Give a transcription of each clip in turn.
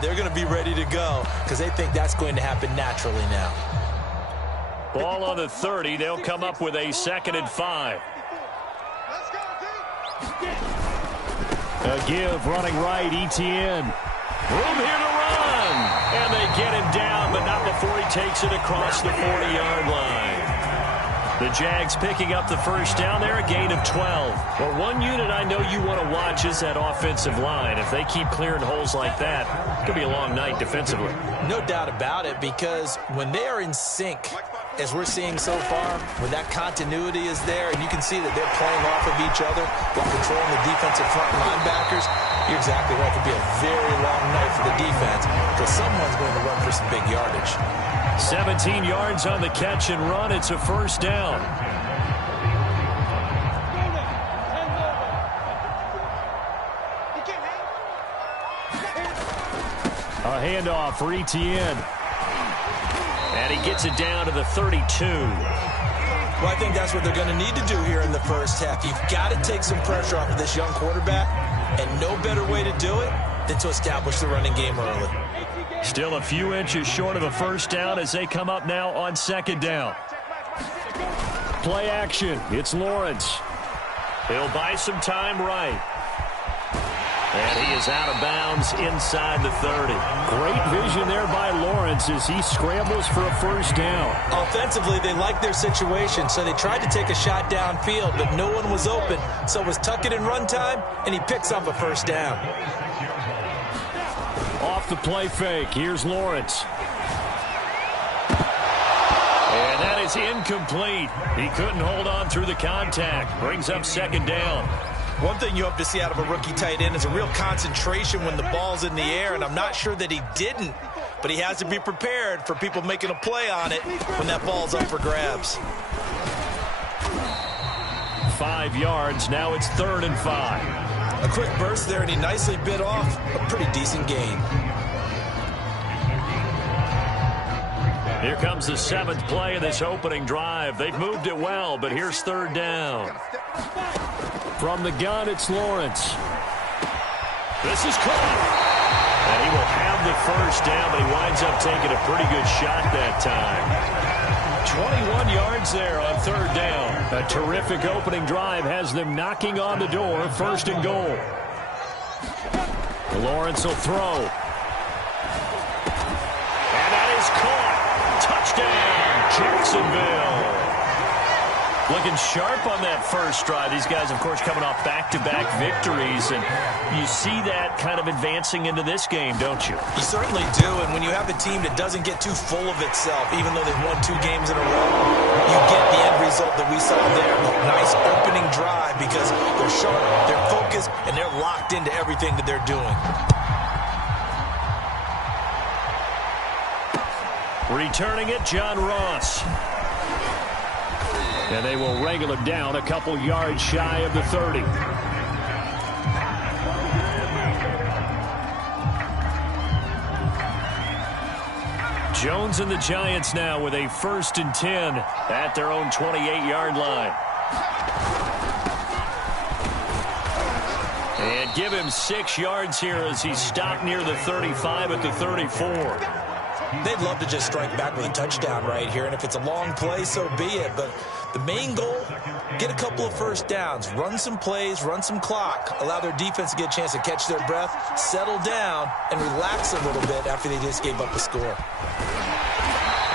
They're going to be ready to go because they think that's going to happen naturally now. Ball on the 30. They'll come up with a 2nd and 5. A give running right, ETN. Room here to run. And they get him down, but not before he takes it across the 40-yard line. The Jags picking up the first down there, a gain of 12. Well, one unit I know you want to watch is that offensive line. If they keep clearing holes like that, it could be a long night defensively. No doubt about it, because when they are in sync, as we're seeing so far, when that continuity is there, and you can see that they're playing off of each other while controlling the defensive front linebackers, you're exactly right. It could be a very long night for the defense because someone's going to run for some big yardage. 17 yards on the catch and run. It's a first down. A handoff for ETN. And he gets it down to the 32. Well, I think that's what they're going to need to do here in the first half. You've got to take some pressure off of this young quarterback, and no better way to do it than to establish the running game early. Still a few inches short of a first down as they come up now on 2nd down. Play action. It's Lawrence. He'll buy some time right. And he is out of bounds inside the 30. Great vision there by Lawrence as he scrambles for a first down. Offensively, they like their situation, so they tried to take a shot downfield, but no one was open. So it was tuck it in run time, and he picks up a first down. Off the play fake, here's Lawrence. And that is incomplete. He couldn't hold on through the contact. Brings up 2nd down. One thing you hope to see out of a rookie tight end is a real concentration when the ball's in the air, and I'm not sure that he didn't, but he has to be prepared for people making a play on it when that ball's up for grabs. 5 yards, now it's 3rd and 5. A quick burst there, and he nicely bit off a pretty decent gain. Here comes the 7th play of this opening drive. They've moved it well, but here's 3rd down. From the gun, it's Lawrence. This is caught. And he will have the first down, but he winds up taking a pretty good shot that time. 21 yards there on 3rd down. A terrific opening drive has them knocking on the door. 1st and goal. Lawrence will throw. And that is caught. Touchdown, Jacksonville. Looking sharp on that first drive. These guys, of course, coming off back-to-back victories, and you see that kind of advancing into this game, don't you? You certainly do, and when you have a team that doesn't get too full of itself, even though they've won 2 games in a row, you get the end result that we saw there. A nice opening drive because they're sharp, they're focused, and they're locked into everything that they're doing. Returning it, John Ross. And they will wrangle him down a couple yards shy of the 30. Jones and the Giants now with a 1st and 10 at their own 28-yard line. And give him 6 yards here as he's stopped near the 35 at the 34. They'd love to just strike back with a touchdown right here, and if it's a long play, so be it. But the main goal, get a couple of first downs, run some plays, run some clock, allow their defense to get a chance to catch their breath, settle down, and relax a little bit after they just gave up a score.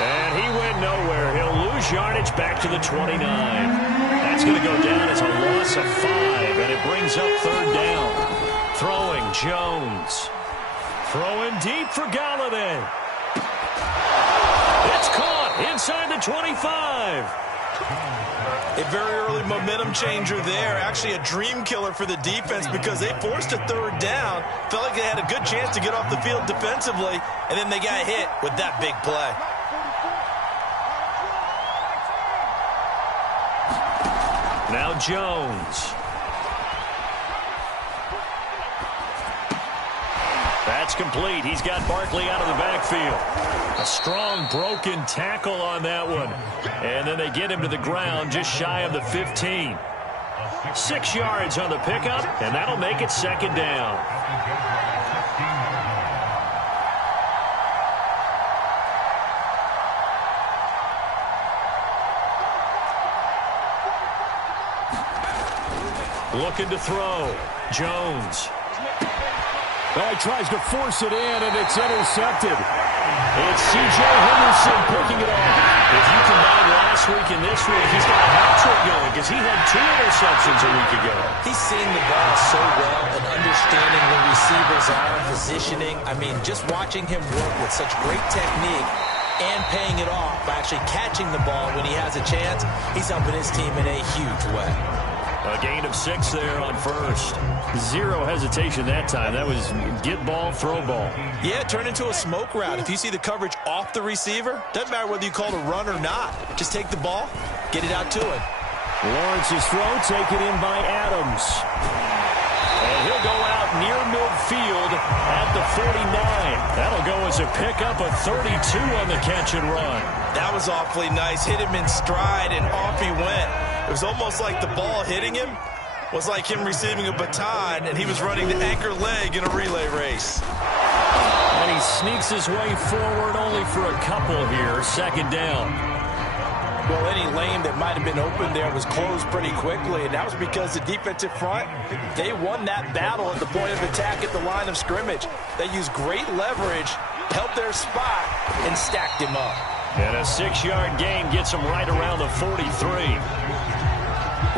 And he went nowhere. He'll lose yardage back to the 29. That's going to go down as a loss of 5, and it brings up 3rd down. Throwing, Jones. Throwing deep for Galladay. It's caught inside the 25. A very early momentum changer there. Actually a dream killer for the defense because they forced a 3rd down. Felt like they had a good chance to get off the field defensively, and then they got hit with that big play. Now Jones. That's complete. He's got Barkley out of the backfield. A strong broken tackle on that one. And then they get him to the ground just shy of the 15. 6 yards on the pickup, and that'll make it 2nd down. Looking to throw. Jones. Well, he tries to force it in, and it's intercepted. It's C.J. Henderson picking it off. If you combine last week and this week, he's got a hat trick going because he had 2 interceptions a week ago. He's seeing the ball so well and understanding where receivers are, positioning. I mean, just watching him work with such great technique and paying it off by actually catching the ball when he has a chance, he's helping his team in a huge way. A gain of 6 there on first. 0 hesitation that time. That was get ball, throw ball. Yeah, turn into a smoke route. If you see the coverage off the receiver, doesn't matter whether you call it a run or not. Just take the ball, get it out to him. Lawrence's throw taken in by Adams. And he'll go out near midfield at the 49. That'll go as a pickup of 32 on the catch and run. That was awfully nice. Hit him in stride, and off he went. It was almost like the ball hitting him was like him receiving a baton, and he was running the anchor leg in a relay race. And he sneaks his way forward only for a couple here. Second down. Well, any lane that might have been open there was closed pretty quickly, and that was because the defensive front, they won that battle at the point of attack at the line of scrimmage. They used great leverage, held their spot, and stacked him up. And a 6-yard gain gets him right around the 43.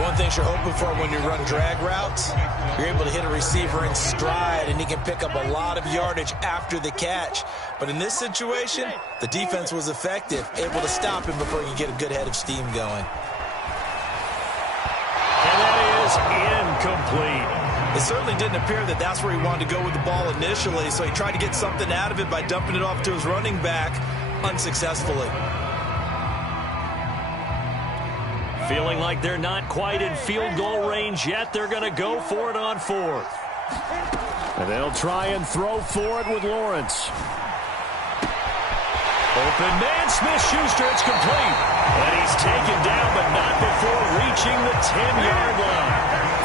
One thing you're hoping for when you run drag routes, you're able to hit a receiver in stride, and he can pick up a lot of yardage after the catch. But in this situation, the defense was effective, able to stop him before he could get a good head of steam going. And that is incomplete. It certainly didn't appear that that's where he wanted to go with the ball initially, so he tried to get something out of it by dumping it off to his running back unsuccessfully. Feeling like they're not quite in field goal range yet. They're going to go for it on 4th. And they'll try and throw for it with Lawrence. Open man, Smith-Schuster, it's complete. And he's taken down, but not before reaching the 10-yard line.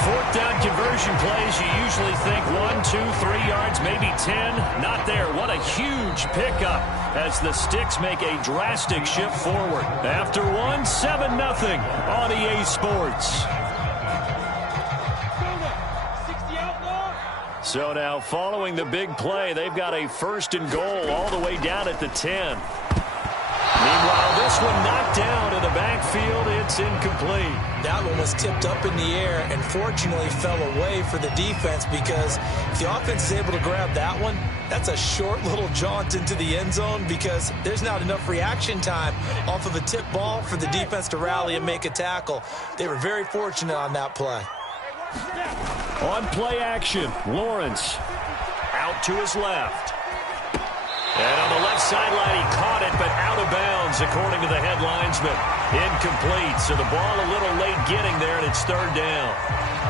4th down conversion plays, you usually think 1, 2, 3 yards, maybe 10. Not there. What a huge pickup as the Sticks make a drastic shift forward. After 1, 7-0 on EA Sports. So now following the big play, they've got a 1st and goal all the way down at the 10. Meanwhile, this one knocked down in the backfield. It's incomplete. That one was tipped up in the air and fortunately fell away for the defense, because if the offense is able to grab that one, that's a short little jaunt into the end zone, because there's not enough reaction time off of a tip ball for the defense to rally and make a tackle. They were very fortunate on that play. On play action, Lawrence. Out to his left. And on the left sideline, he caught it, but out of bounds, according to the head linesman. Incomplete, so the ball a little late getting there, and it's 3rd down.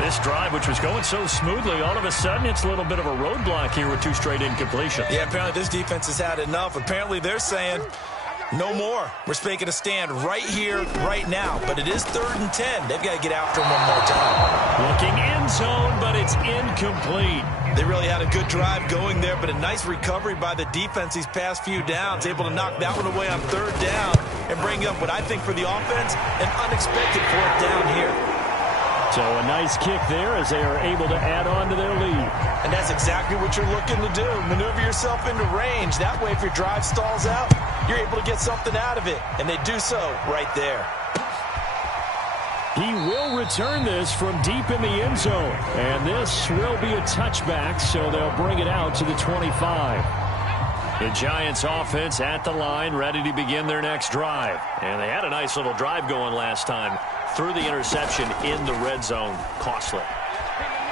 This drive, which was going so smoothly, all of a sudden it's a little bit of a roadblock here with 2 straight incompletions. Yeah, apparently this defense has had enough. Apparently they're saying, no more. We're making a stand right here, right now. But it is 3rd and 10. They've got to get after him one more time. Looking end zone, but it's incomplete. They really had a good drive going there, but a nice recovery by the defense these past few downs, able to knock that one away on 3rd down and bring up what I think for the offense, an unexpected 4th down here. So a nice kick there as they are able to add on to their lead. And that's exactly what you're looking to do. Maneuver yourself into range. That way, if your drive stalls out, you're able to get something out of it. And they do so right there. He will return this from deep in the end zone. And this will be a touchback, so they'll bring it out to the 25. The Giants offense at the line, ready to begin their next drive. And they had a nice little drive going last time. Through the interception in the red zone. Costly.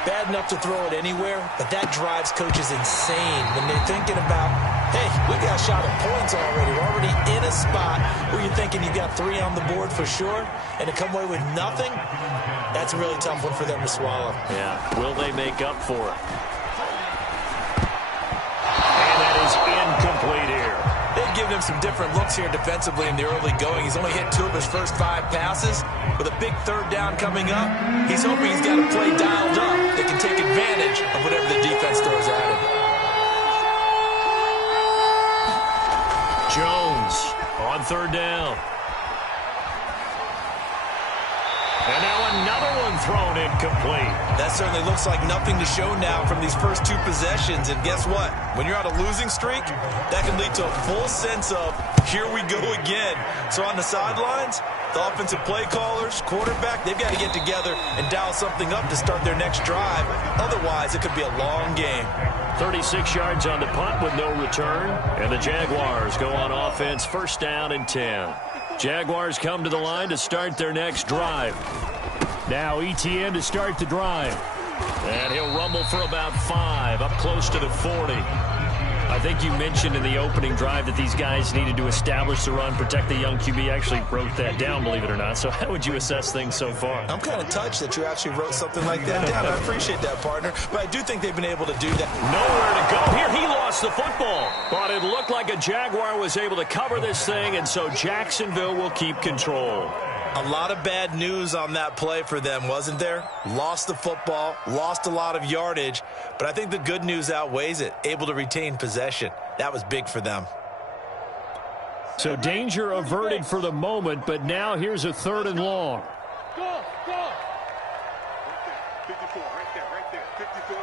Bad enough to throw it anywhere, but that drives coaches insane when they're thinking about, hey, we got a shot at points already. We're already in a spot where you're thinking you got 3 on the board for sure, and to come away with nothing, that's a really tough one for them to swallow. Yeah, will they make up for it? And that is incomplete here. They've given him some different looks here defensively in the early going. He's only hit 2 of his first 5 passes. With a big 3rd down coming up, he's hoping he's got a play dialed up that can take advantage of whatever the defense throws at him. Jones on 3rd down. And now on another one thrown incomplete. That certainly looks like nothing to show now from these first two possessions. And guess what? When you're on a losing streak, that can lead to a full sense of, here we go again. So on the sidelines, the offensive play callers, quarterback, they've got to get together and dial something up to start their next drive. Otherwise, it could be a long game. 36 yards on the punt with no return. And the Jaguars go on offense, first down and 10. Jaguars come to the line to start their next drive. Now ETN to start the drive. And he'll rumble for about 5, up close to the 40. I think you mentioned in the opening drive that these guys needed to establish the run, protect the young QB. I actually wrote that down, believe it or not. So how would you assess things so far? I'm kind of touched that you actually wrote something like that down. I appreciate that, partner. But I do think they've been able to do that. Nowhere to go here. He lost the football. But it looked like a Jaguar was able to cover this thing, and so Jacksonville will keep control. A lot of bad news on that play for them, wasn't there? Lost the football, lost a lot of yardage, but I think the good news outweighs it. Able to retain possession. That was big for them. So danger averted for the moment, but now here's a 3rd and long. Go, go. 54, right there, 54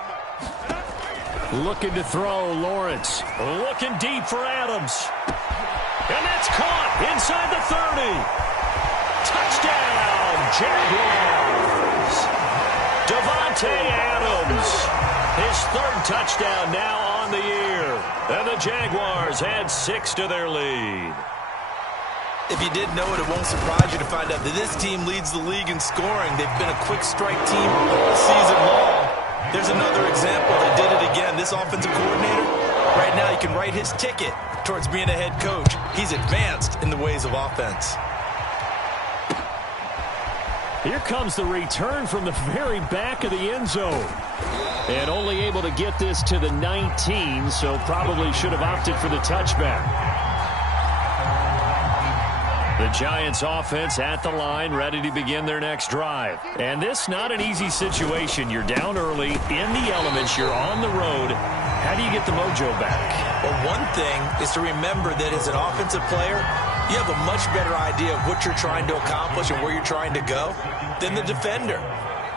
miles. Looking to throw, Lawrence. Looking deep for Adams. And that's caught inside the 30. Touchdown, Jaguars. Davante Adams. His 3rd touchdown now on the year. And the Jaguars add 6 to their lead. If you didn't know it, it won't surprise you to find out that this team leads the league in scoring. They've been a quick strike team all season long. There's another example. They did it again. This offensive coordinator, right now, you can write his ticket towards being a head coach. He's advanced in the ways of offense. Here comes the return from the very back of the end zone. And only able to get this to the 19, so probably should have opted for the touchback. The Giants offense at the line, ready to begin their next drive. And this not an easy situation. You're down early, in the elements, you're on the road. How do you get the mojo back? Well, one thing is to remember that as an offensive player, you have a much better idea of what you're trying to accomplish and where you're trying to go than the defender.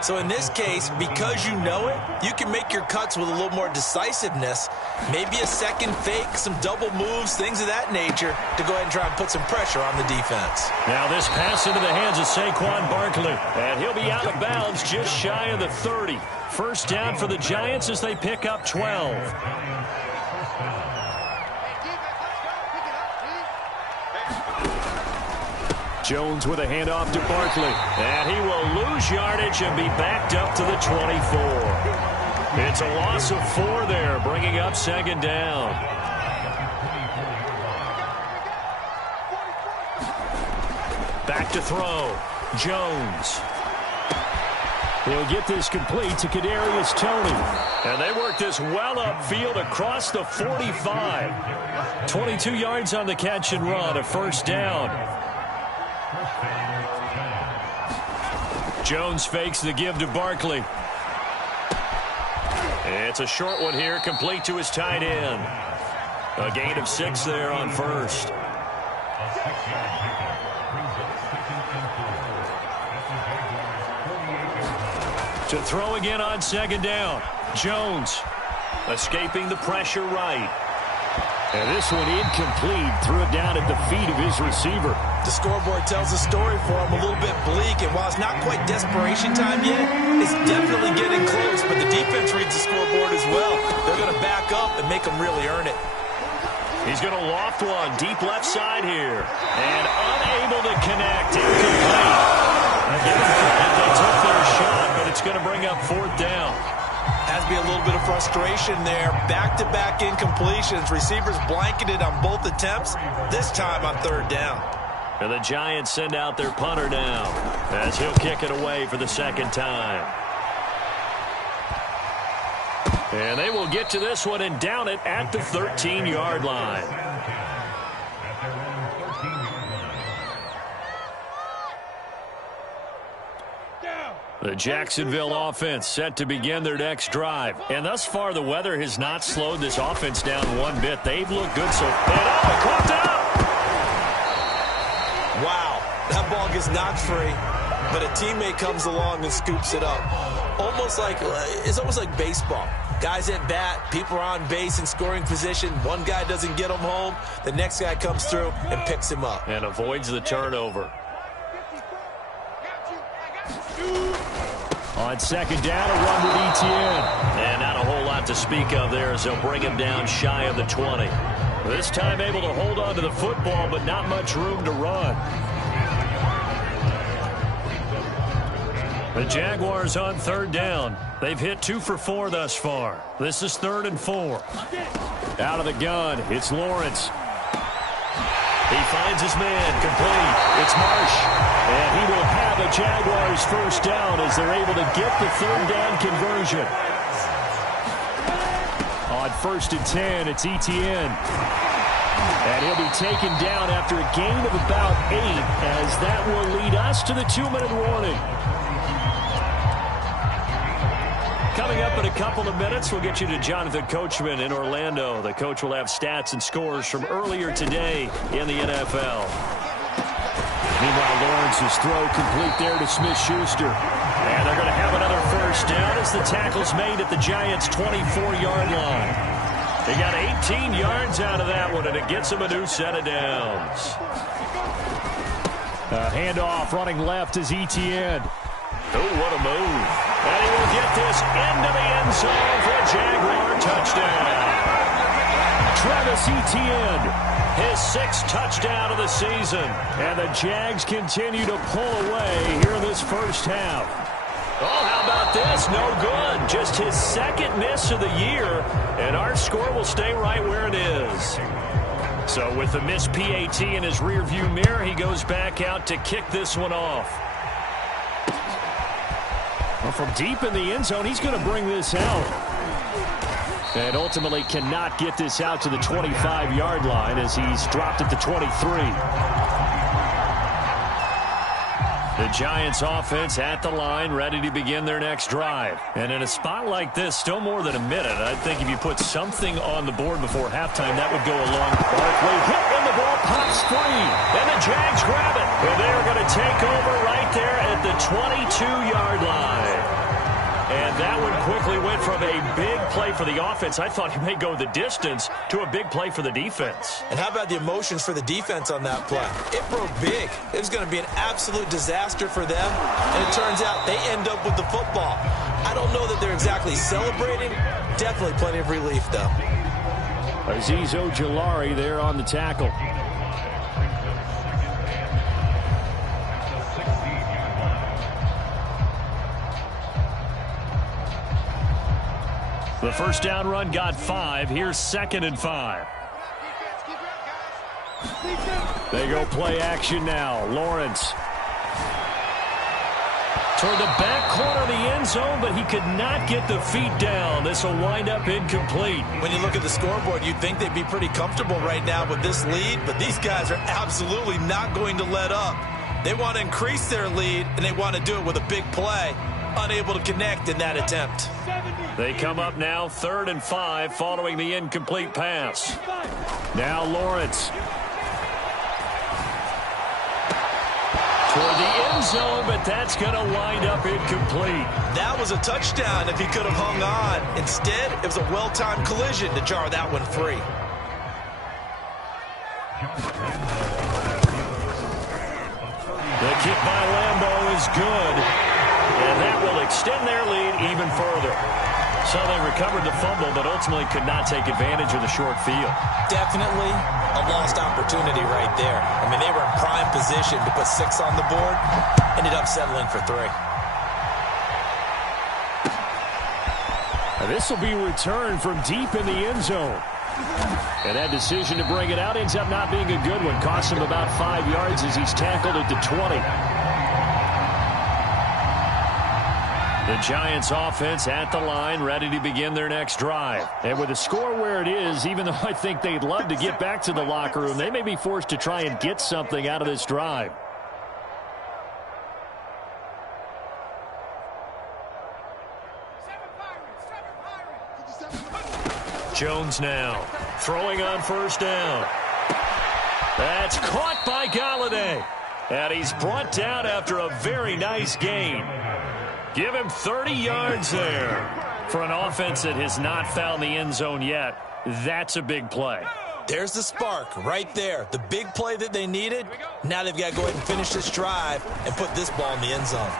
So in this case, because you know it, you can make your cuts with a little more decisiveness, maybe a second fake, some double moves, things of that nature, to go ahead and try and put some pressure on the defense. Now this pass into the hands of Saquon Barkley, and he'll be out of bounds just shy of the 30. First down for the Giants as they pick up 12. Jones with a handoff to Barkley. And he will lose yardage and be backed up to the 24. It's a loss of 4 there, bringing up 2nd down. Back to throw. Jones. He'll get this complete to Kadarius Toney. And they work this well upfield across the 45. 22 yards on the catch and run, a first down. Jones fakes the give to Barkley. It's a short one here, complete to his tight end. A gain of 6 there on first. To throw again on 2nd down. Jones escaping the pressure right. And this one incomplete. Threw it down at the feet of his receiver. The scoreboard tells a story for him, a little bit bleak, and while it's not quite desperation time yet, it's definitely getting close, but the defense reads the scoreboard as well. They're going to back up and make them really earn it. He's going to loft one deep left side here, and unable to connect. Incomplete. Give them credit, they took their shot, but it's going to bring up 4th down. Has to be a little bit of frustration there. Back-to-back incompletions. Receivers blanketed on both attempts, this time on 3rd down. And the Giants send out their punter now as he'll kick it away for the 2nd time. And they will get to this one and down it at the 13-yard line. The Jacksonville offense set to begin their next drive. And thus far, the weather has not slowed this offense down one bit. They've looked good so far. Caught out! Wow, that ball gets knocked free. but a teammate comes along and scoops it up. It's almost like baseball. Guys at bat, people are on base in scoring position. One guy doesn't get him home. The next guy comes through and picks him up. And avoids the turnover. On second down, a run with Etienne. And not a whole lot to speak of there as they'll bring him down shy of the 20. This time able to hold on to the football, but not much room to run. The Jaguars on third down. They've hit 2 for 4 thus far. This is 3rd and 4. Out of the gun, it's Lawrence. He finds his man, complete. It's Marsh. And he will have a Jaguars first down as they're able to get the 3rd down conversion. On 1st and 10, it's Etienne. And he'll be taken down after a gain of about 8, as that will lead us to the 2-minute warning. Coming up in a couple of minutes, we'll get you to Jonathan Coachman in Orlando. The coach will have stats and scores from earlier today in the NFL. Meanwhile, Lawrence's throw complete there to Smith-Schuster. And they're going to have another first down as the tackle's made at the Giants' 24-yard line. They got 18 yards out of that one, and it gets them a new set of downs. Handoff running left is Etienne. Oh, what a move. And he will get this into the end zone for a Jaguar touchdown. Travis Etienne, his 6th touchdown of the season. And the Jags continue to pull away here in this first half. Oh, how about this? No good. Just his 2nd miss of the year. And our score will stay right where it is. So with the missed PAT in his rearview mirror, he goes back out to kick this one off. Well, from deep in the end zone, he's going to bring this out. And ultimately cannot get this out to the 25-yard line as he's dropped at the 23. The Giants offense at the line, ready to begin their next drive. And in a spot like this, still more than a minute, I think if you put something on the board before halftime, that would go along. Barkley hit and the ball pops free. And the Jags grab it. And they're going to take over right there at the 22-yard line. And that one quickly went from a big play for the offense, I thought he may go the distance, to a big play for the defense. And how about the emotions for the defense on that play? It broke big. It was going to be an absolute disaster for them. And it turns out they end up with the football. I don't know that they're exactly celebrating. Definitely plenty of relief, though. Azeez Ojulari there on the tackle. The first down run got 5. Here's 2nd and 5. They go play action now. Lawrence. Toward the back corner of the end zone, but he could not get the feet down. This will wind up incomplete. When you look at the scoreboard, you'd think they'd be pretty comfortable right now with this lead, but these guys are absolutely not going to let up. They want to increase their lead, and they want to do it with a big play. Unable to connect in that attempt. They come up now 3rd and 5 following the incomplete pass. Now Lawrence. Toward the end zone, but that's going to wind up incomplete. That was a touchdown if he could have hung on. Instead, it was a well-timed collision to jar that one free. The kick by Lambeau is good. And that will extend their lead even further. So they recovered the fumble, but ultimately could not take advantage of the short field. Definitely a lost opportunity right there. I mean, they were in prime position to put 6 on the board. Ended up settling for 3. Now this will be returned from deep in the end zone. And that decision to bring it out ends up not being a good one. Cost him about 5 yards as he's tackled at the 20. The Giants offense at the line, ready to begin their next drive. And with the score where it is, even though I think they'd love to get back to the locker room, they may be forced to try and get something out of this drive. Jones now, throwing on first down. That's caught by Galladay. And he's brought down after a very nice gain. Give him 30 yards there. For an offense that has not found the end zone yet, that's a big play. There's the spark right there. The big play that they needed. Now they've got to go ahead and finish this drive and put this ball in the end zone.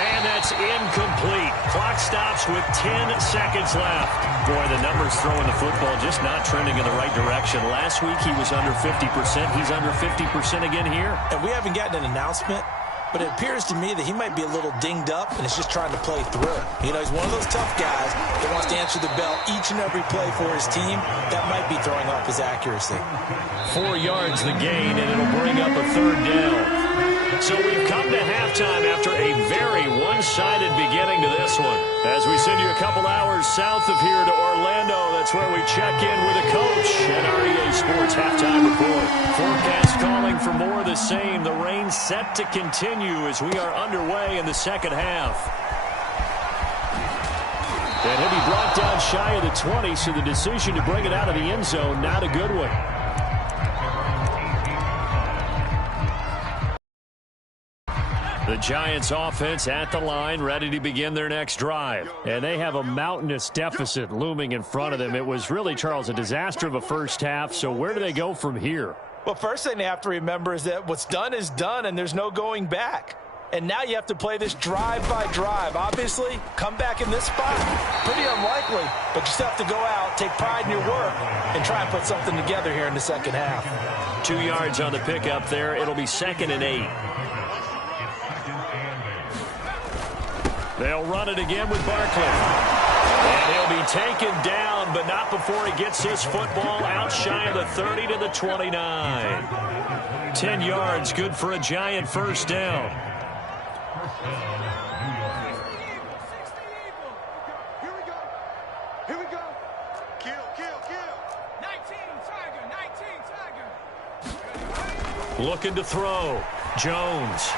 And that's incomplete. Clock stops with 10 seconds left. Boy, the numbers throwing the football just not trending in the right direction. Last week he was under 50%. He's under 50% again here. And we haven't gotten an announcement, but it appears to me that he might be a little dinged up and is just trying to play through. You know, he's one of those tough guys that wants to answer the bell each and every play for his team. That might be throwing off his accuracy. 4 yards the gain, and it'll bring up a third down. So we've come to halftime after a very one-sided beginning to this one. As we send you a couple hours south of here to Orlando, that's where we check in with a coach and our EA Sports halftime report. Forecast calling for more of the same. The rain set to continue as we are underway in the second half. And he'll be brought down shy of the 20, so the decision to bring it out of the end zone, not a good one. The Giants offense at the line, ready to begin their next drive. And they have a mountainous deficit looming in front of them. It was really, Charles, a disaster of a first half. So where do they go from here? Well, first thing they have to remember is that what's done is done, and there's no going back. And now you have to play this drive by drive. Obviously, come back in this spot, pretty unlikely. But you still have to go out, take pride in your work, and try and put something together here in the second half. 2 yards on the pickup there. It'll be 2nd and 8. They'll run it again with Barkley. And he'll be taken down, but not before he gets his football out shy of the 30 to the 29. 10 yards, good for a Giant first down. Here we go. Here we go. Kill, kill, kill. 19 Tiger. Looking to throw. Jones.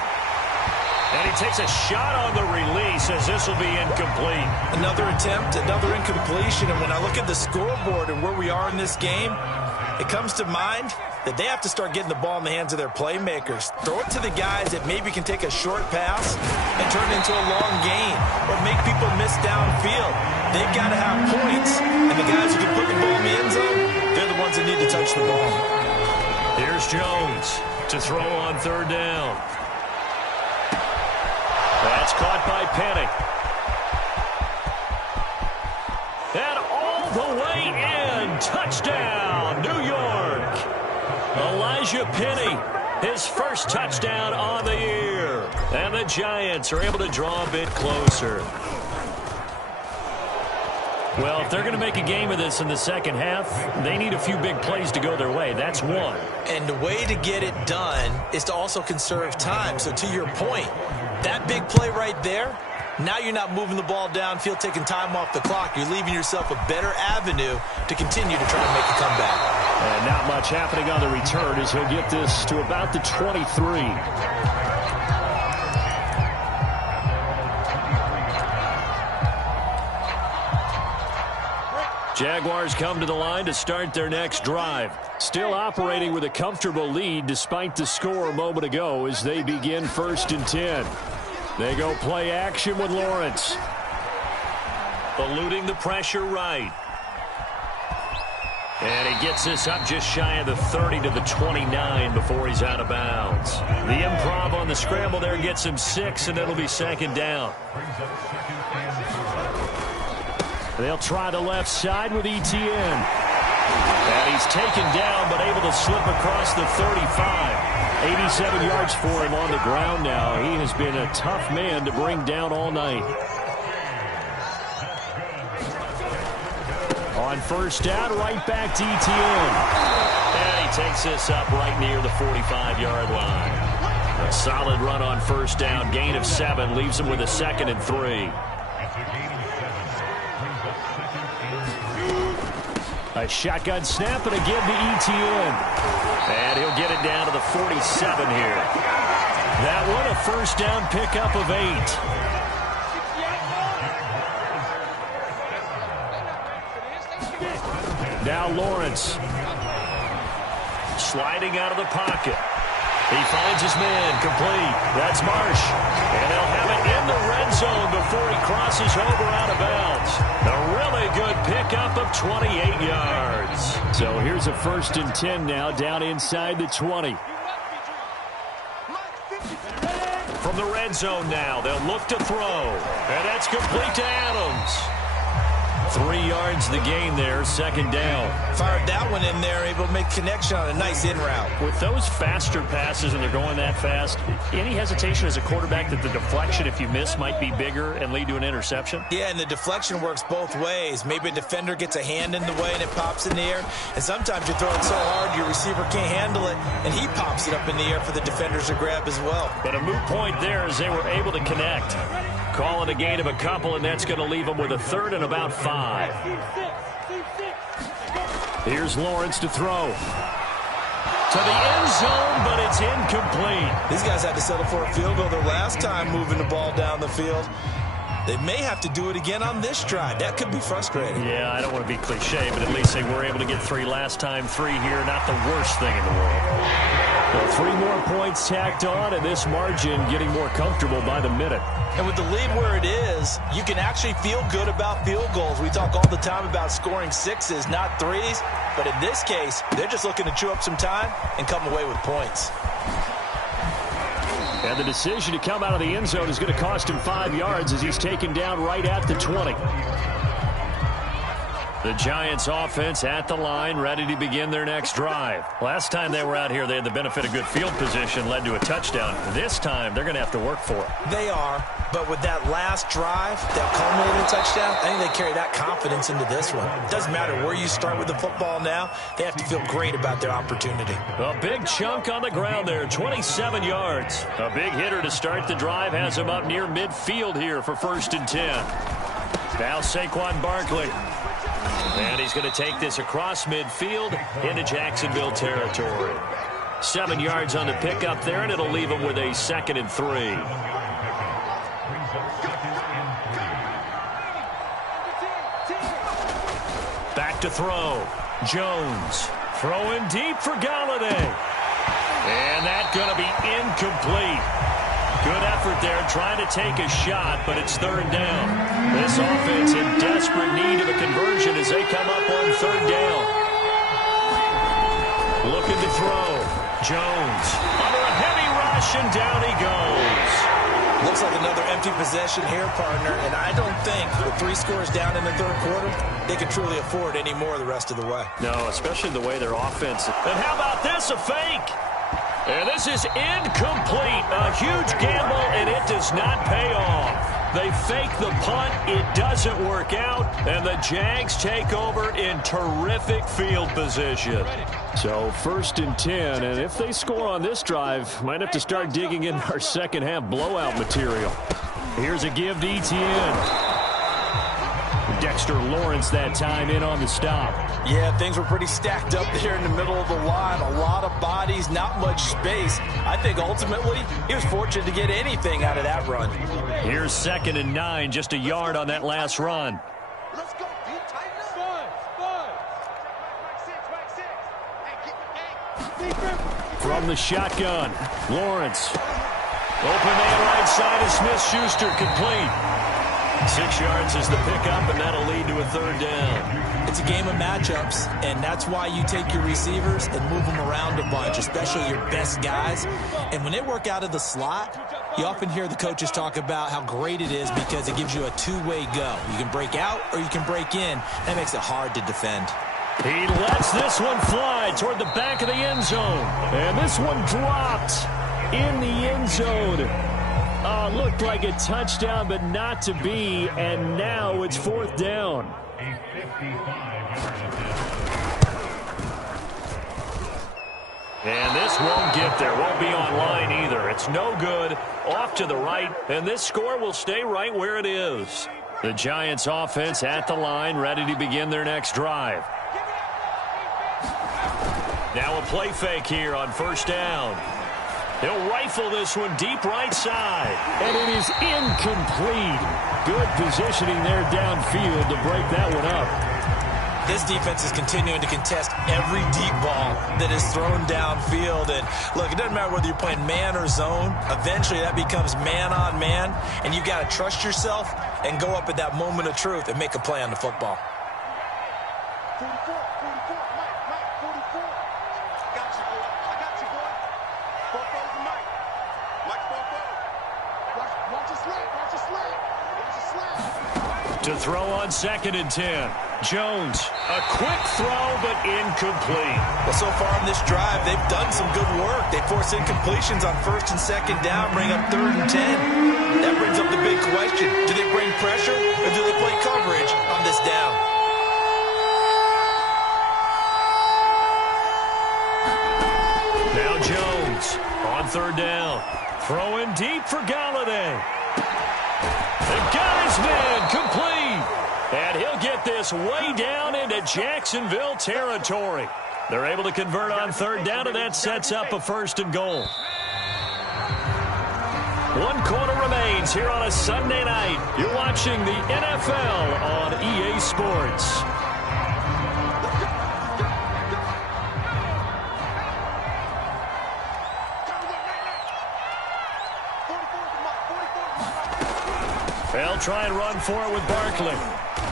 And he takes a shot on the release as this will be incomplete. Another attempt, another incompletion. And when I look at the scoreboard and where we are in this game, it comes to mind that they have to start getting the ball in the hands of their playmakers. Throw it to the guys that maybe can take a short pass and turn it into a long gain or make people miss downfield. They've got to have points, and the guys who can put the ball in the end zone, they're the ones that need to touch the ball. Here's Jones to throw on third down. That's caught by Penny. And all the way in. Touchdown, New York. Elijah Penny, his first touchdown on the year. And the Giants are able to draw a bit closer. Well, if they're going to make a game of this in the second half, they need a few big plays to go their way. That's one. And the way to get it done is to also conserve time. So to your point, that big play right there, now you're not moving the ball downfield, taking time off the clock. You're leaving yourself a better avenue to continue to try and make a comeback. And not much happening on the return as he'll get this to about the 23. Jaguars come to the line to start their next drive. Still operating with a comfortable lead despite the score a moment ago as they begin 1st and 10. They go play action with Lawrence. Eluding the pressure right. And he gets this up just shy of the 30 to the 29 before he's out of bounds. The improv on the scramble there gets him 6, and it'll be 2nd down. They'll try the left side with Etienne. And he's taken down, but able to slip across the 35. 87 yards for him on the ground now. He has been a tough man to bring down all night. On 1st down, right back to Etienne. And he takes this up right near the 45-yard line. A solid run on 1st down. Gain of 7 leaves him with a 2nd and 3. A shotgun snap and a give to Etienne. And he'll get it down to the 47 here. That one a 1st down pickup of 8. Now Lawrence. Sliding out of the pocket. He finds his man, complete. That's Marsh. And they'll have it in the red zone before he crosses over out of bounds. A really good pickup of 28 yards. So here's a 1st and 10 now, down inside the 20. From the red zone now, they'll look to throw. And that's complete to Adams. 3 yards the gain there, 2nd down. Fired that one in there, able to make connection on a nice in route. With those faster passes and they're going that fast, any hesitation as a quarterback that the deflection, if you miss, might be bigger and lead to an interception? Yeah, and the deflection works both ways. Maybe a defender gets a hand in the way and it pops in the air. And sometimes you throw it so hard your receiver can't handle it, and he pops it up in the air for the defenders to grab as well. But a moot point there as they were able to connect. Call it a gain of a couple, and that's going to leave them with a 3rd and about 5. Here's Lawrence to throw. To the end zone, but it's incomplete. These guys had to settle for a field goal their last time moving the ball down the field. They may have to do it again on this drive. That could be frustrating. Yeah, I don't want to be cliche, but at least they were able to get 3 last time. 3 here, not the worst thing in the world. Well, 3 more points tacked on, and this margin getting more comfortable by the minute. And with the lead where it is, you can actually feel good about field goals. We talk all the time about scoring 6s, not 3s. But in this case, they're just looking to chew up some time and come away with points. And the decision to come out of the end zone is going to cost him 5 yards as he's taken down right at the 20. The Giants offense at the line, ready to begin their next drive. Last time they were out here, they had the benefit of good field position, led to a touchdown. This time, they're going to have to work for it. They are, but with that last drive, that culminating touchdown, I think they carry that confidence into this one. It doesn't matter where you start with the football now, they have to feel great about their opportunity. A big chunk on the ground there, 27 yards. A big hitter to start the drive, has him up near midfield here for 1st and 10. Now Saquon Barkley. And he's going to take this across midfield into Jacksonville territory. 7 yards on the pickup there, and it'll leave him with a 2nd and 3. Back to throw. Jones throwing deep for Galladay. And that's going to be incomplete. Good effort there trying to take a shot, but it's 3rd down. This offense in desperate need of a conversion as they come up on 3rd down. Looking to throw. Jones under a heavy rush, and down he goes. Looks like another empty possession here, partner, and I don't think with 3 scores down in the 3rd quarter, they can truly afford any more the rest of the way. No, especially the way their offense. And how about this, a fake? And this is incomplete. A huge gamble, and it does not pay off. They fake the punt. It doesn't work out, and the Jags take over in terrific field position. So 1st and 10, and if they score on this drive, might have to start digging in our second half blowout material. Here's a give to Etienne. Dexter Lawrence that time in on the stop. Yeah, things were pretty stacked up there in the middle of the line. A lot of bodies, not much space. I think ultimately he was fortunate to get anything out of that run. Here's 2nd and 9, just a yard on that last run. Let's go. From the shotgun, Lawrence. Open man right side of Smith-Schuster, complete. 6 yards is the pickup, and that'll lead to a 3rd down. It's a game of matchups, and that's why you take your receivers and move them around a bunch, especially your best guys. And when they work out of the slot, you often hear the coaches talk about how great it is because it gives you a two-way go. You can break out or you can break in. That makes it hard to defend. He lets this one fly toward the back of the end zone. And this one dropped in the end zone. Looked like a touchdown, but not to be. And now it's 4th down. And this won't get there. Won't be online either. It's no good. Off to the right. And this score will stay right where it is. The Giants offense at the line, ready to begin their next drive. Now a play fake here on 1st down. He'll rifle this one deep right side. And it is incomplete. Good positioning there downfield to break that one up. This defense is continuing to contest every deep ball that is thrown downfield. And look, it doesn't matter whether you're playing man or zone. Eventually that becomes man on man, and you got to trust yourself and go up at that moment of truth and make a play on the football. 44, 44, Mike, 44. Got you, boy. I got you, boy. 44 to Mike. Mike, 44. Watch your slap, watch your slap. Watch your slap. To throw on 2nd and 10. Jones, a quick throw, but incomplete. Well, so far in this drive, they've done some good work. They force incompletions on 1st and 2nd down, bring up 3rd and 10. That brings up the big question. Do they bring pressure, or do they play coverage on this down? Now Jones on 3rd down. Throwing deep for Galladay. The guy's man complete. And he'll get this way down into Jacksonville territory. They're able to convert on 3rd down, and that sets up a 1st and goal. 1 quarter remains here on a Sunday night. You're watching the NFL on EA Sports. They'll try and run for it with Barkley.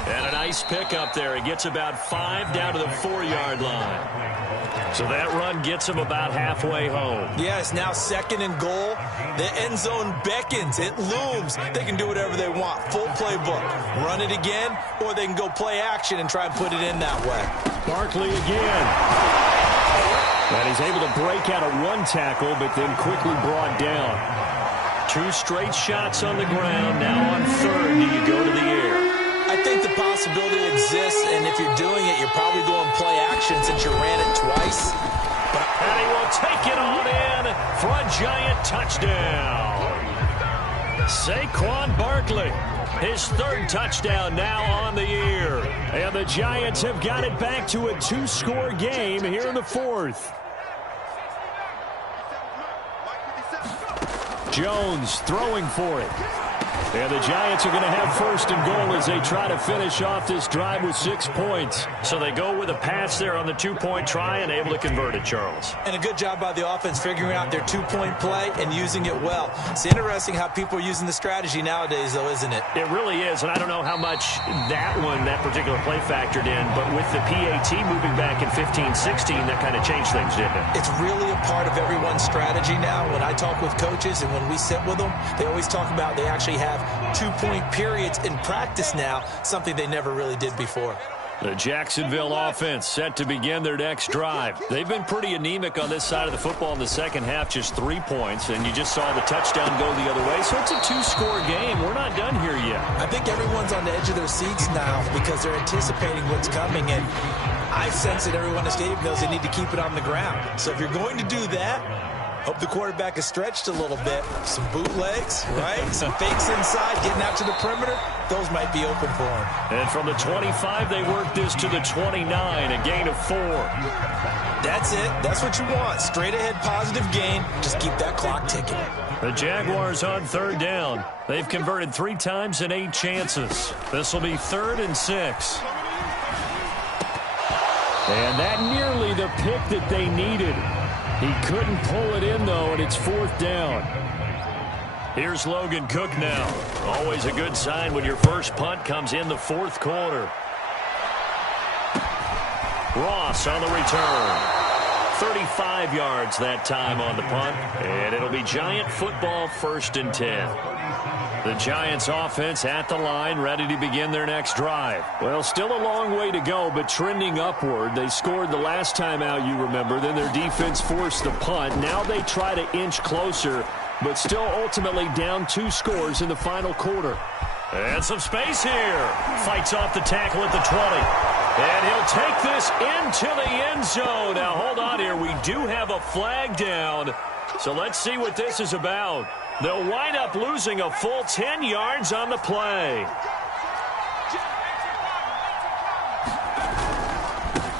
And a nice pickup there. He gets about 5 down to the 4-yard line. So that run gets him about halfway home. Yeah, it's now 2nd and goal. The end zone beckons. It looms. They can do whatever they want. Full playbook. Run it again, or they can go play action and try and put it in that way. Barkley again. And he's able to break out of 1 tackle, but then quickly brought down. 2 straight shots on the ground. Now on 3rd, do you go to the air? I think the possibility exists, and if you're doing it, you're probably going play action since you ran it twice. And he will take it on in for a giant touchdown. Saquon Barkley, his 3rd touchdown now on the year. And the Giants have got it back to a 2-score game here in the 4th. Jones throwing for it. And the Giants are going to have 1st and goal as they try to finish off this drive with 6 points. So they go with a pass there on the 2-point try and able to convert it, Charles. And a good job by the offense figuring out their 2-point play and using it well. It's interesting how people are using the strategy nowadays, though, isn't it? It really is, and I don't know how much that particular play factored in, but with the PAT moving back in 15-16, that kind of changed things, didn't it? It's really a part of everyone's strategy now. When I talk with coaches and when we sit with them, they always talk about they actually have 2-point periods in practice now, something they never really did before. The Jacksonville offense set to begin their next drive. They've been pretty anemic on this side of the football in the second half, just 3 points, and you just saw the touchdown go the other way. So it's a 2-score game. We're not done here yet. I think everyone's on the edge of their seats now because they're anticipating what's coming, and I sense that everyone in the stadium knows they need to keep it on the ground. So if you're going to do that, hope the quarterback is stretched a little bit. Some bootlegs, right? Some fakes inside, getting out to the perimeter. Those might be open for him. And from the 25, they work this to the 29, a gain of 4. That's it. That's what you want. Straight ahead positive gain. Just keep that clock ticking. The Jaguars on 3rd down. They've converted 3 times in 8 chances. This will be 3rd and 6. And that nearly the pick that they needed. He couldn't pull it in, though, and it's 4th down. Here's Logan Cook now. Always a good sign when your first punt comes in the 4th quarter. Ross on the return. 35 yards that time on the punt, and it'll be Giant football 1st and 10. The Giants offense at the line, ready to begin their next drive. Well, still a long way to go, but trending upward. They scored the last time out, you remember. Then their defense forced the punt. Now they try to inch closer, but still ultimately down 2 scores in the final quarter. And some space here. Fights off the tackle at the 20. And he'll take this into the end zone. Now, hold on here. We do have a flag down. So let's see what this is about. They'll wind up losing a full 10 yards on the play.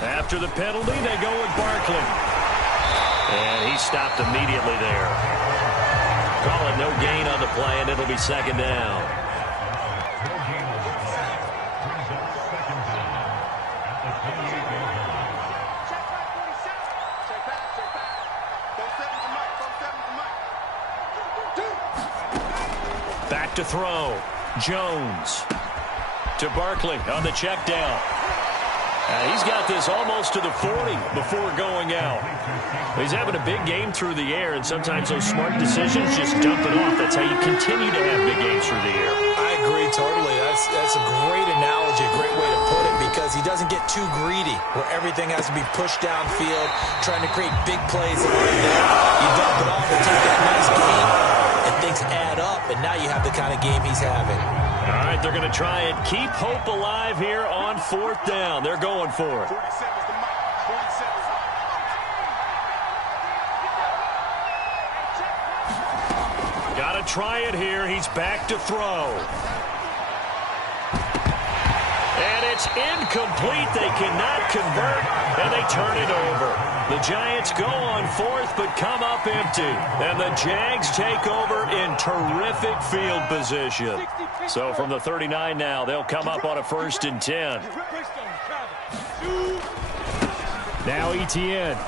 After the penalty, they go with Barkley. And he stopped immediately there. Call it no gain on the play, and it'll be 2nd down. Back to throw. Jones to Barkley on the check down. He's got this almost to the 40 before going out. He's having a big game through the air, and sometimes those smart decisions just dump it off. That's how you continue to have big games through the air. I agree totally. That's a great analogy, a great way to put it, because he doesn't get too greedy where everything has to be pushed downfield, trying to create big plays that aren't there. You dump it off and take that nice game, and things add up, and now you have the kind of game he's having. All right, they're going to try and keep hope alive here on 4th down. They're going for it. 47's the mic. 47's. Got to try it here. He's back to throw. And it's incomplete. They cannot convert, and they turn it over. The Giants go on 4th, but come up empty. And the Jags take over in terrific field position. So from the 39 now, they'll come up on a 1st and 10. Now Etienne.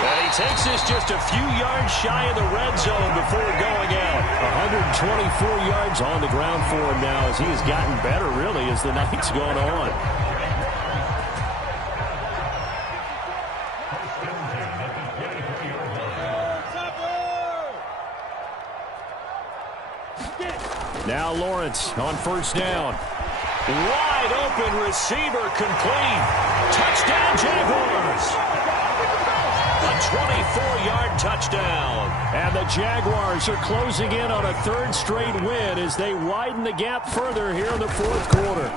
And he takes this just a few yards shy of the red zone before going out. 124 yards on the ground for him now as he has gotten better, really, as the night's gone on. Now Lawrence on 1st down. Wide open receiver complete. Touchdown Jaguars. A 24-yard touchdown. And the Jaguars are closing in on a 3rd straight win as they widen the gap further here in the 4th quarter.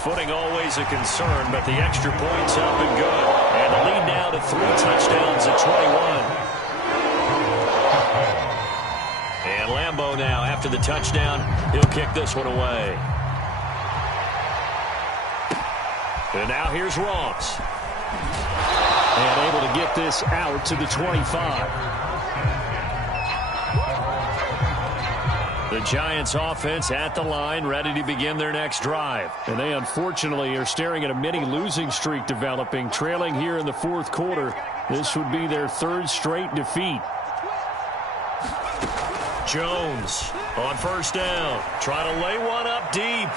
Footing always a concern, but the extra point's up and good. And the lead now to 3 touchdowns at 21. And Lambeau now, after the touchdown, he'll kick this one away. And now here's Ross. And able to get this out to the 25. The Giants offense at the line, ready to begin their next drive. And they unfortunately are staring at a mini losing streak developing, trailing here in the 4th quarter. This would be their 3rd straight defeat. Jones on 1st down. Trying to lay one up deep.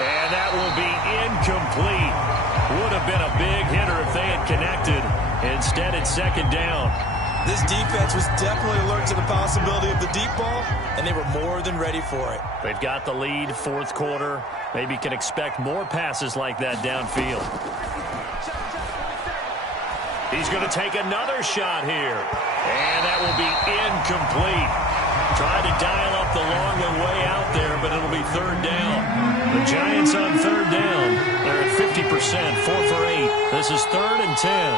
And that will be incomplete. Would have been a big hitter if they had connected. Instead, it's 2nd down. This defense was definitely alert to the possibility of the deep ball, and they were more than ready for it. They've got the lead, 4th quarter. Maybe can expect more passes like that downfield. He's going to take another shot here. And that will be incomplete. Trying to dial up the long way out there, but it'll be 3rd down. The Giants on 3rd down. They're at 50%, 4 for 8. This is 3rd and 10.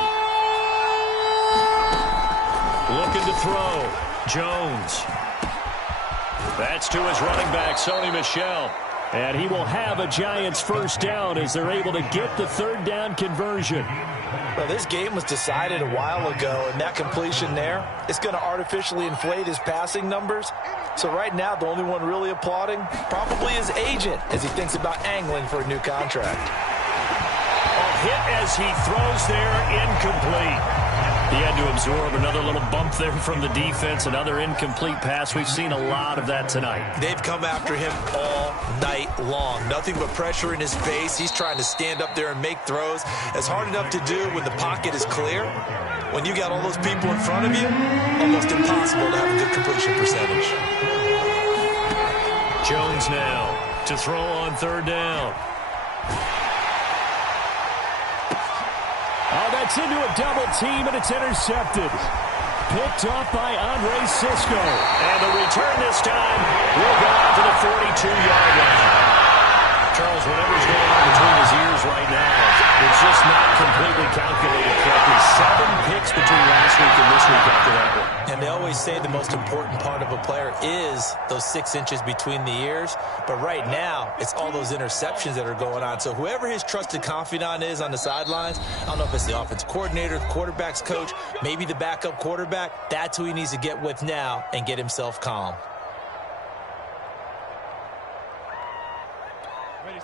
Looking to throw. Jones. That's to his running back, Sony Michel. And he will have a Giants 1st down as they're able to get the 3rd down conversion. Well, this game was decided a while ago, and that completion there, it's going to artificially inflate his passing numbers. So right now, the only one really applauding probably his agent as he thinks about angling for a new contract. A hit as he throws there, incomplete. He had to absorb another little bump there from the defense, another incomplete pass. We've seen a lot of that tonight. They've come after him all night long. Nothing but pressure in his face. He's trying to stand up there and make throws. It's hard enough to do when the pocket is clear. When you got all those people in front of you, almost impossible to have a good completion percentage. Jones now to throw on 3rd down. Oh, that's into a double team, and it's intercepted. Picked off by Andre Sisco. And the return this time will go out to the 42-yard line. Charles, whatever's going on between his ears right now, it's just not completely calculated correctly. 7 picks between last week and this week after that one. And they always say the most important part of a player is those 6 inches between the ears. But right now, it's all those interceptions that are going on. So whoever his trusted confidant is on the sidelines, I don't know if it's the offensive coordinator, the quarterback's coach, maybe the backup quarterback, that's who he needs to get with now and get himself calm.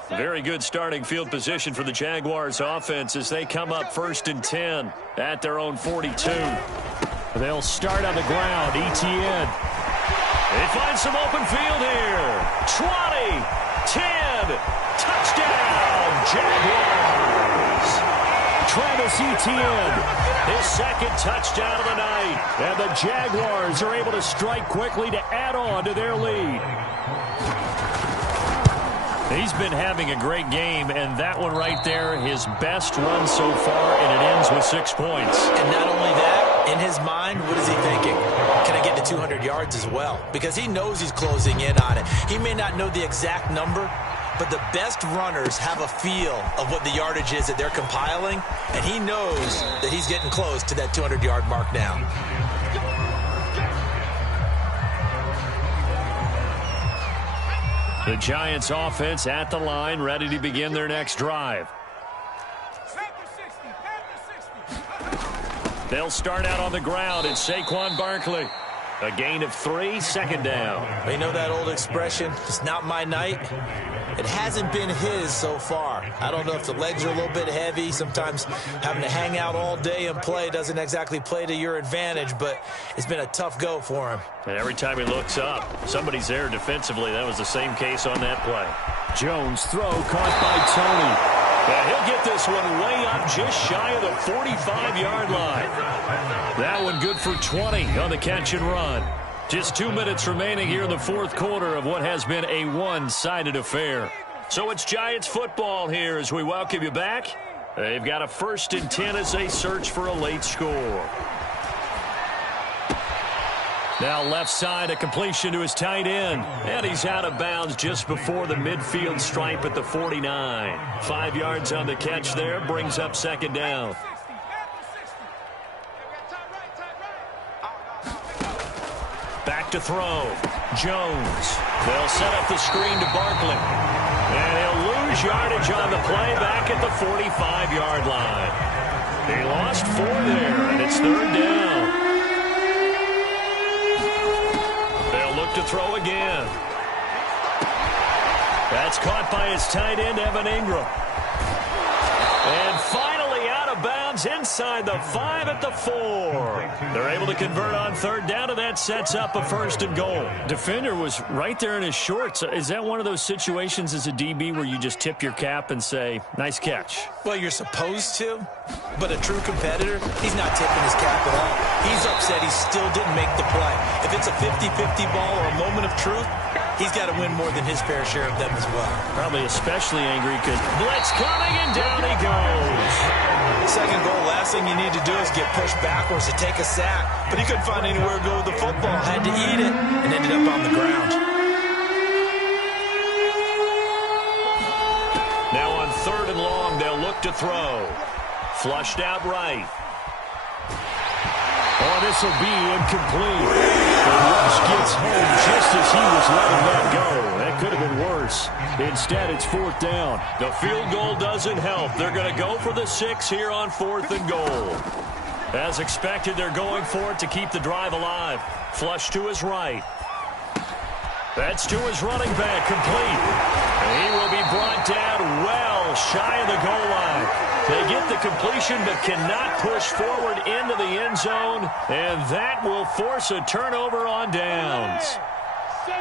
Very good starting field position for the Jaguars offense as they come up 1st and 10 at their own 42. They'll start on the ground. Etienne They find some open field here. 20, 10, touchdown, Jaguars. Travis Etienne, his second touchdown of the night. And the Jaguars are able to strike quickly to add on to their lead. He's been having a great game, and that one right there, his best run so far, and it ends with 6 points. And not only that, in his mind, what is he thinking? Can I get to 200 yards as well? Because he knows he's closing in on it. He may not know the exact number, but the best runners have a feel of what the yardage is that they're compiling, and he knows that he's getting close to that 200-yard mark now. The Giants offense at the line, ready to begin their next drive. They'll start out on the ground. It's Saquon Barkley. A gain of 3, second down. You know that old expression, it's not my night? It hasn't been his so far. I don't know if the legs are a little bit heavy. Sometimes having to hang out all day and play doesn't exactly play to your advantage, but it's been a tough go for him. And every time he looks up, somebody's there defensively. That was the same case on that play. Jones throw caught by Tony. And he'll get this one way up just shy of the 45-yard line. That one good for 20 on the catch and run. Just 2 minutes remaining here in the fourth quarter of what has been a one-sided affair. So it's Giants football here as we welcome you back. They've got a 1st and 10 as they search for a late score. Now left side, a completion to his tight end. And he's out of bounds just before the midfield stripe at the 49. 5 yards on the catch there, brings up second down. Back to throw. Jones. They'll set up the screen to Barkley. And he'll lose yardage on the play back at the 45-yard line. He lost 4 there, and it's third down. They'll look to throw again. That's caught by his tight end, Evan Ingram. And finally out of bounds inside the 5 at the 4. They're able to convert on third down, and that sets up a 1st and goal. Defender was right there in his shorts. Is that one of those situations as a DB where you just tip your cap and say, nice catch? Well, you're supposed to, but a true competitor, he's not tipping his cap at all. He's upset he still didn't make the play. If it's a 50-50 ball or a moment of truth, he's got to win more than his fair share of them as well. Probably especially angry because blitz coming, and down he goes. Second goal, last thing you need to do is get pushed backwards to take a sack. But he couldn't find anywhere to go with the football. Had to eat it and ended up on the ground. Now on 3rd and long, they'll look to throw. Flushed out right. Oh, this will be incomplete. The rush gets home just as he was letting that go. That could have been worse. Instead, it's 4th down. The field goal doesn't help. They're going to go for the 6 here on 4th and goal. As expected, they're going for it to keep the drive alive. Flush to his right. That's to his running back, complete. And he will be brought down well shy of the goal line. They get the completion but cannot push forward into the end zone, and that will force a turnover on downs.